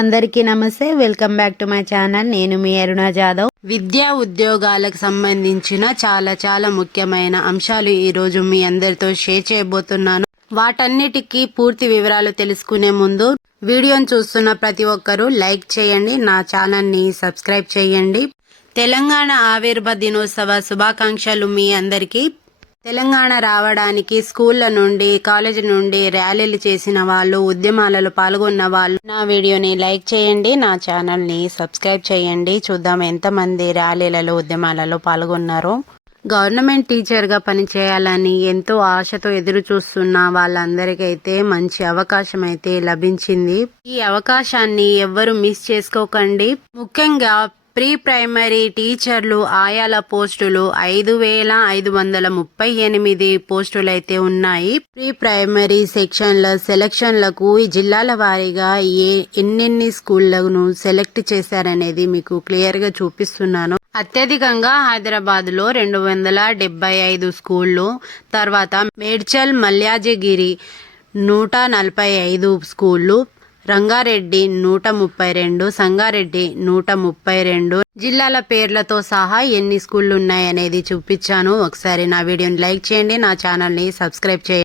అందరికీ నమస్తే, welcome back to my channel. నేను మీ అరుణ జాదవ్. విద్యా ఉద్యోగాలకు సంబంధించిన చాలా ముఖ్యమైన అంశాలు ఈరోజు మీ అందరితో షేర్ చేయబోతున్నాను. వాటన్నిటికీ పూర్తి వివరాలు తెలుసుకునే ముందు వీడియోను చూస్తున్న ప్రతి ఒక్కరూ లైక్ చేయండి, నా ఛానల్ని సబ్స్క్రైబ్ చేయండి. తెలంగాణ ఆవిర్భావ దినోత్సవ శుభాకాంక్షలు మీ అందరికీ. తెలంగాణ రావడానికి స్కూళ్ళ నుండి, కాలేజీ నుండి ర్యాలీలు చేసిన వాళ్ళు, ఉద్యమాలలో పాల్గొన్న వాళ్ళు నా వీడియోని లైక్ చేయండి, నా ఛానల్ని సబ్స్క్రైబ్ చేయండి. చూద్దాం ఎంతమంది ర్యాలీలలో, ఉద్యమాలలో పాల్గొన్నారో. గవర్నమెంట్ టీచర్గా పనిచేయాలని ఎంతో ఆశతో ఎదురు చూస్తున్న వాళ్ళందరికైతే మంచి అవకాశం అయితే లభించింది. ఈ అవకాశాన్ని ఎవ్వరూ మిస్ చేసుకోకండి. ముఖ్యంగా ప్రీ ప్రైమరీ టీచర్లు ఆయాల పోస్టులు 5,538 పోస్టులు అయితే ఉన్నాయి. ప్రీ ప్రైమరీ సెక్షన్ల సెలక్షన్లకు ఈ జిల్లాల వారీగా ఎన్నెన్ని స్కూళ్లను సెలెక్ట్ చేశారనేది మీకు క్లియర్ గా చూపిస్తున్నాను. అత్యధికంగా హైదరాబాద్ లో 275 స్కూళ్లు, తర్వాత మేడ్చల్, మల్యాజగిరి 145 స్కూళ్లు, రంగారెడ్డి 132, సంగారెడ్డి 132 జిల్లాల పేర్లతో సహా ఎన్ని స్కూళ్లు ఉన్నాయనేది చూపించాను. ఒకసారి నా వీడియోని లైక్ చేయండి, నా ఛానల్ని సబ్స్క్రైబ్ చేయండి.